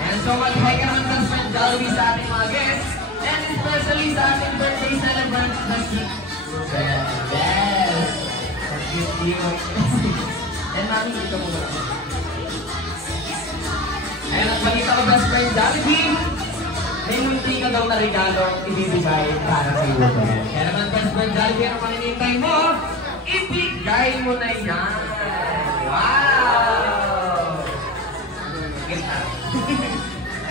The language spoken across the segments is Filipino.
And so mag-hi ka naman best friend Jollibee sa ating mga guests. And especially sa ating birthday celebrant na si Bel. And mami, dito mo ba? Ayan, ang balita ko best friend Jollibee. May munti ka daw na regalo ibibigay para kay Ruben. Kaya naman best friend Jollibee, ano maninintay mo? Ibigay mo na yan! Wow!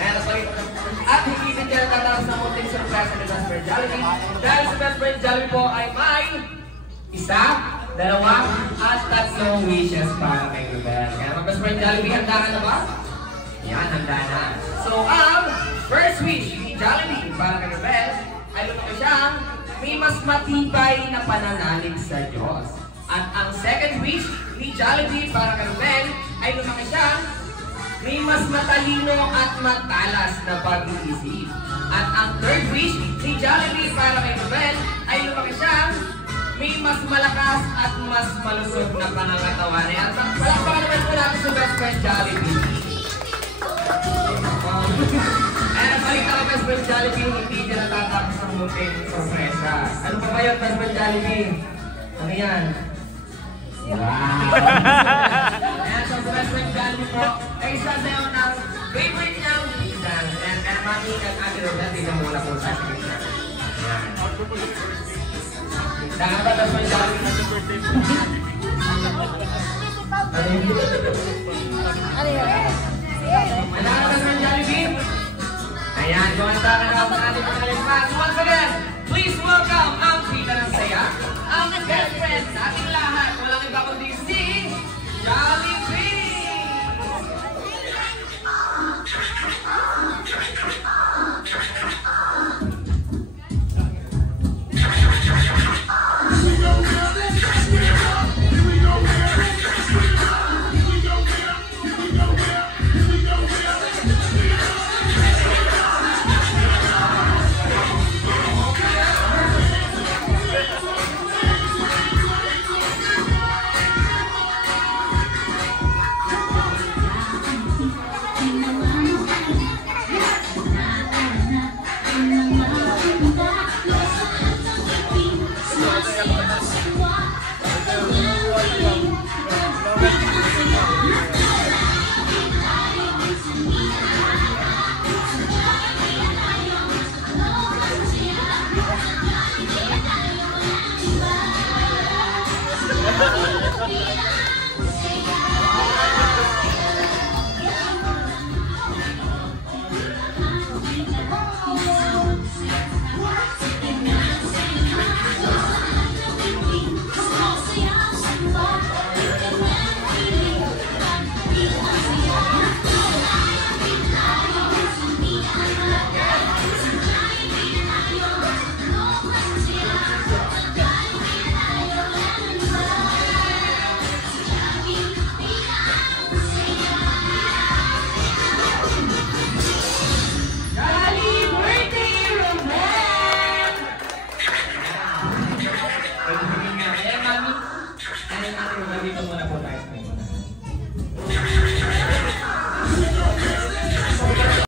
Ayan, at hindi din dyan tatapos na munting surprise ni best friend Jollibee. Dahil sa best friend Jollibee po ay may isa, dalawa, at tatlong wishes para kay Ruben. Kaya naman best friend Jollibee, handa ka na ba? Yan, handa na. So, first wish ni Jollibee para kay Ruben ay lumaki siyang may mas matibay na pananalig sa Diyos. At ang second wish ni Jollibee para kay Ruben ay lumaki siyang may mas matalino at matalas na pag-iisip. At ang third wish ni Jollibee para kay Ruben ay lumaki siyang may mas malakas at mas malusog na pangangatawan. At palakpakan naman po natin sa best friend Jollibee. And ang balik na best friend Jollibee, hindi dyan natatapos ang munting sorpresa. Ano pa ba yun, best friend Jollibee? Ano yan? Wow! Ayan, so sa best friend Jollibee po, ay isa sa'yo ng favorite niyang bisan. And mami at ate Ruben, tignan mo muna po sa akin. Ayan. Saan ba best friend Jollibee? Ano yun? Ano ka best friend Jollibee? Ayan, kumanta ka na ako sa ating mga lipas. Once again, please welcome ang Tita ng Saya, ang best friend sa ating lahat. Walang iba kundi si Jollibee!